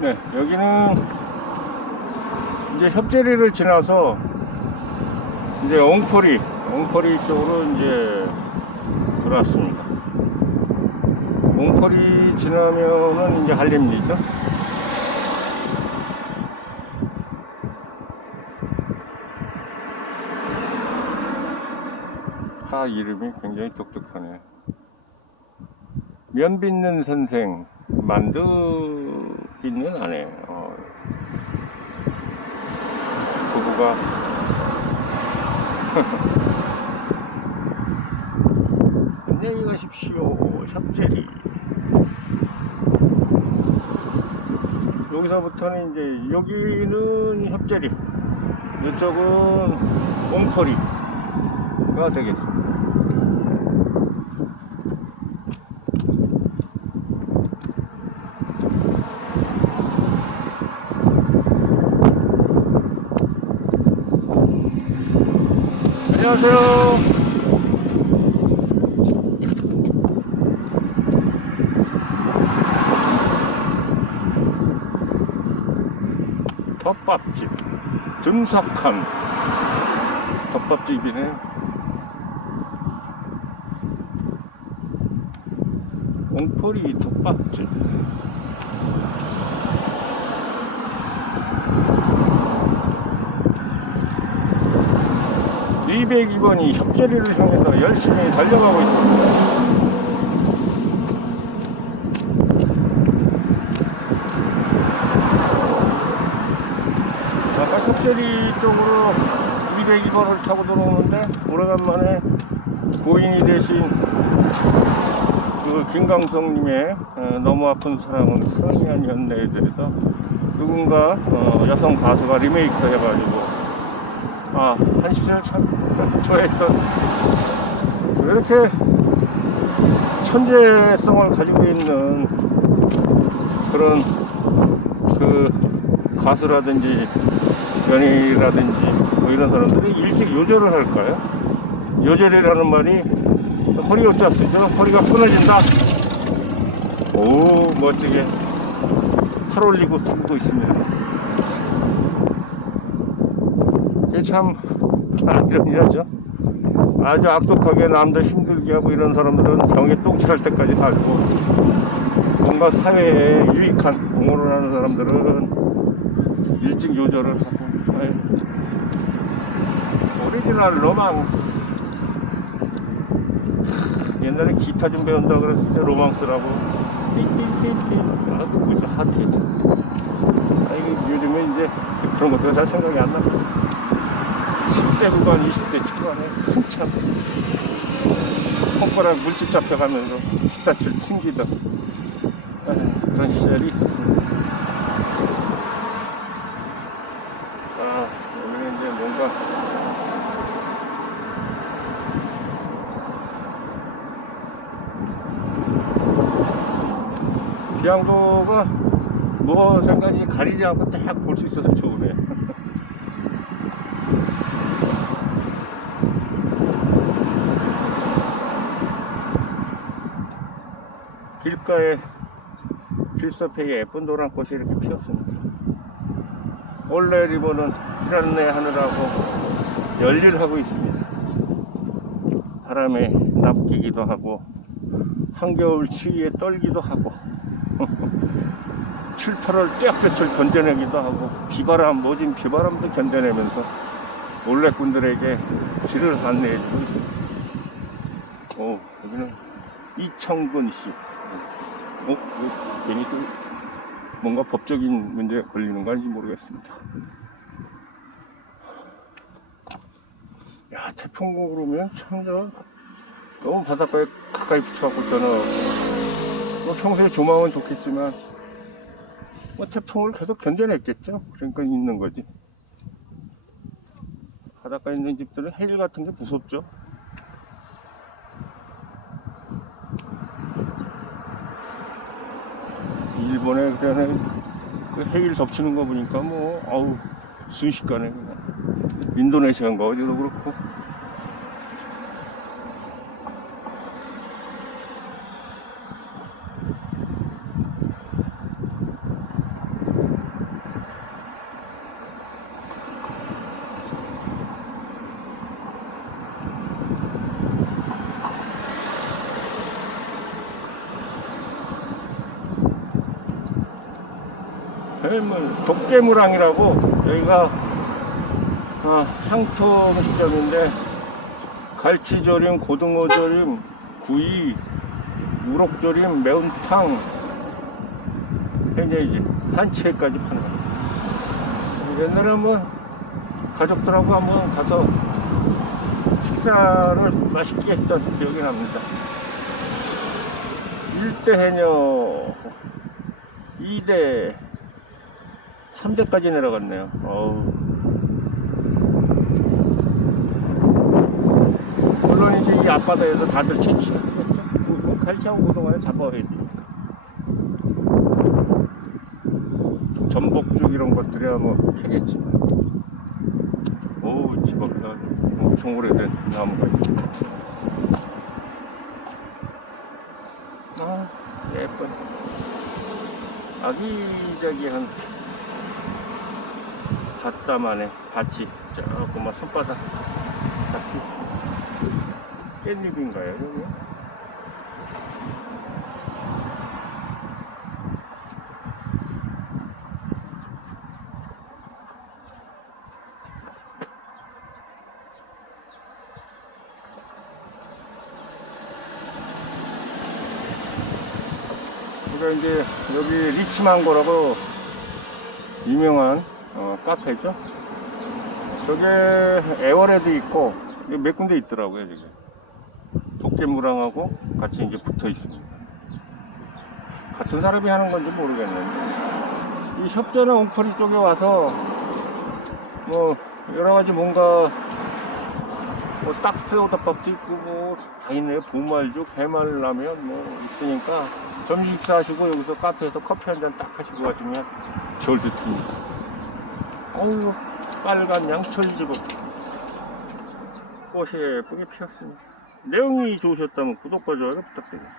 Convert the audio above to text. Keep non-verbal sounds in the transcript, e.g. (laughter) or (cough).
네, 여기는 이제 협재리를 지나서 이제 옹포리, 옹포리 쪽으로 이제 들어왔습니다. 옹포리 지나면은 이제 한림리죠. 하 이름이 굉장히 독특하네요. 면 빚는 선생, 만두 빚는 아내. 어, 부부가 (laughs) 안녕히 가십시오, 샵제리. 여기서부터는 이제 여기는 협재리, 이쪽은 옹포리가 되겠습니다. 안녕하세요. 덮밥집 등석한 덮밥집이네. 옹포리 덮밥집. 이백 202번이 협재리를 향해서 열심히 달려가고 있습니다. 아까 협재리 쪽으로 202번을 타고 들어오는데 오래간만에 고인이 되신 그 김강성님의 어, 너무 아픈 사랑은 사랑이 아니었네에 대해서 누군가 어, 여성 가수가 리메이크 해가지고 아, 한 시절 참 (laughs) 좋아했던 이렇게 천재성을 가지고 있는 그런 그 가수라든지 연예인이라든지 뭐 이런 사람들이 일찍 요절을 할까요? 요절이라는 말이 허리 옷자 쓰죠? 허리가 끊어진다? 오, 멋지게 팔 올리고 숨고 있습니다. 그게 참 안전이죠. 아주 악독하게 남들 힘들게 하고 이런 사람들은 병에 똥칠할 때까지 살고 뭔가 사회에 유익한 공헌을 하는 사람들은 일찍 요절을 하고. 오리지널 로망스 옛날에 기타 좀 배운다 그랬을 때 로망스라고 띵띵띵띵 아주 뭐죠 핫했죠 아 이게 요즘에 이제 그런 것도 잘 생각이 안 나거든 10대 후반 20대 초반에 한참 손가락 물집 잡혀가면서 기타줄 튕기던 그런 시절이 있었습니다 아 여기는 이제 뭔가 비양도가 뭐 생각이 가리지 않고 딱 볼 수 있어서 좋으네. 길가에 길섭에 예쁜 노란 꽃이 이렇게 피었습니다. 올레 리본은 피란내 하느라고 열일하고 있습니다. 바람에 납기기도 하고 한겨울 추위에 떨기도 하고 7, 8월 떼약볕을 견뎌내기도 하고 비바람, 모진 비바람도 견뎌내면서 올레꾼들에게 길을 안내해주고 있습니다. 오, 여기는 이청근 씨. 어? 왜 괜히 또 뭔가 법적인 문제가 걸리는 거 아닌지 모르겠습니다. 야, 태풍고 그러면 참, 저, 너무 바닷가에 가까이 붙여갖고 있잖아. 뭐 평소에 조망은 좋겠지만, 뭐 태풍을 계속 견뎌냈겠죠. 그러니까 있는 거지. 바닷가에 있는 집들은 해일 같은 게 무섭죠. 일본에 그전에 그 해일 덮치는 거 보니까 뭐, 아우, 순식간에 그냥. 인도네시아인가 어디도 그렇고. 해물 독재무랑이라고 여기가 아, 향토 음식점인데 갈치조림, 고등어조림, 구이, 우럭조림, 매운탕 현재 이제 한채까지 파는 거예요. 옛날에 한번 가족들하고 한번 가서 식사를 맛있게 했던 기억이 납니다. 1대 해녀, 2대, 3대까지 내려갔네요. 어우. 물론 이제 이 앞바다에서 다들 채취했겠죠. 그 갈치하고 고등어를 잡아야 되니까. 전복죽 이런 것들이야 뭐 캐겠지만. 오, 집 앞에 엄청 오래된 나무가 있습니다. 아, 예쁜. 아기자기한 밭담 안에 밭이 조그만 손바닥 같이. 깻잎인가요, 여기? 그러니까 이제 여기 리치망고라고 유명한 어, 카페죠. 저게 애월에도 있고 몇 군데 있더라고요. 저기 독재무랑하고 같이 이제 붙어 있습니다. 같은 사람이 하는 건지 모르겠는데 이 협전화 옹커리 쪽에 와서 뭐 여러 가지 뭔가 뭐 딱스 오덮밥도 있고 뭐 다 있네요. 부말죽, 해말라면 뭐 있으니까 점심 식사하시고 여기서 카페에서 커피 한 잔 딱 하시고 가시면 절도 틉니다. 어우 빨간 양철지복 꽃이 예쁘게 피었습니다. 내용이 좋으셨다면 구독과 좋아요 부탁드리겠습니다.